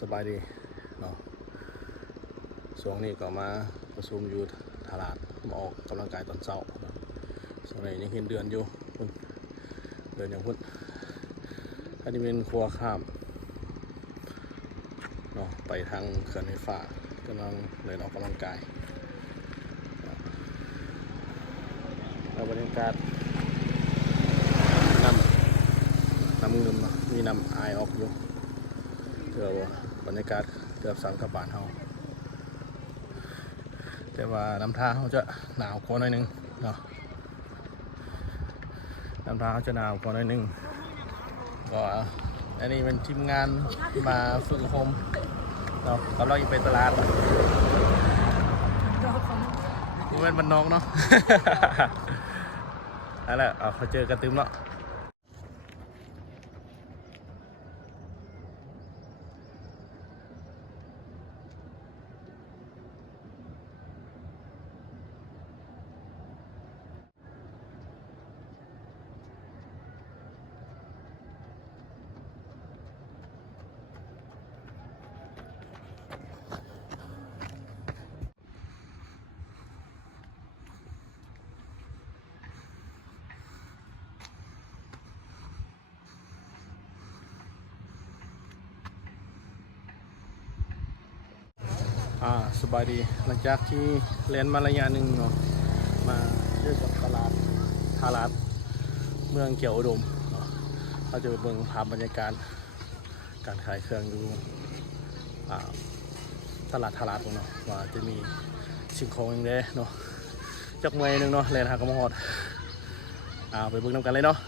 สบายดีเนาะช่วงนี้ก็มาประชุมอยู่ตลาดมาออกกำลังกายตอนเช้าช่วงนี้ยังเห็นเดือนอยู่เดือนอย่างพุ่นอันนี้เป็นครัวข้ามเนาะไปทางเขื่อนไฟฟ้ากำลังเดินออกกำลังกายแล้วบรรยากาศน้ำเงินมีน้ำอายออกอยู่เกือบบรรยากาศเกือบสังกับบานเฮาแต่ว่าน้ำท่าเขาจะหนาวกว่าหน่อยนึงเนาะน้ำท่าเขาจะหนาวกว่าหน่อยนึงก็อันนี้เป็นทีมงานมาฝึกอบรมเนาะกำลังจะไปตลาดนี่เป็นบ้านนอกเนาะ นั่นแหละเขาเจอกันตึมแล้วสบายดีหลังจากที่เรียนมาระยะหนึ่งเนาะมาเที่ยวกับตลาดเมืองเกี่ยวอุดมเนาะเราจะไปเบิ่งภาพบรรยากาศการขายเครื่องอยู่ตลาดเนาะว่าจะมีสิ่งของอย่างไรเนาะจักเมย์นึงเนาะเรียนหากระมอดไปเบิ่งนำกันเลยเนาะ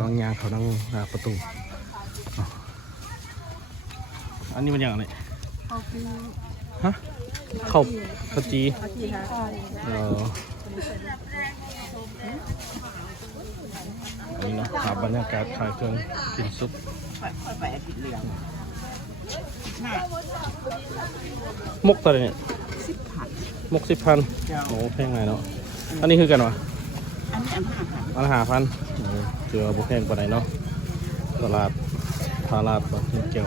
น้องยางเขานั่งหน้าประตูอันนี้มันอย่างไรฮะข้าวจีอันนี้เนาะภาพบรรยากาศขายเครื่องกินซุปมกอะไรเนี่ยมก10,000โอ้แพงไงเนาะอันนี้คือกันวะอัน5,000เจอบุกแห้งปานไหนเนาะตลาดแบบเกี่ยว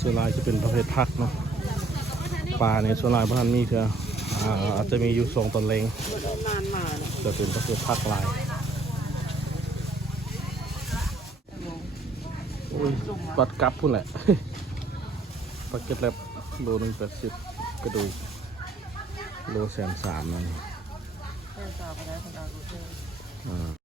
ส่วนลายจะเป็นประเภทผักเนาะปลาเนี่ยส่วนลายพวกนั้นมีเถอะอาจจะมีอยู่2 ตนเล้งจะเป็นประเภทผักลายปัดกับพุ่นแหละปักเก็ตแลบโลนึง80กระดูกโล130,000นั่น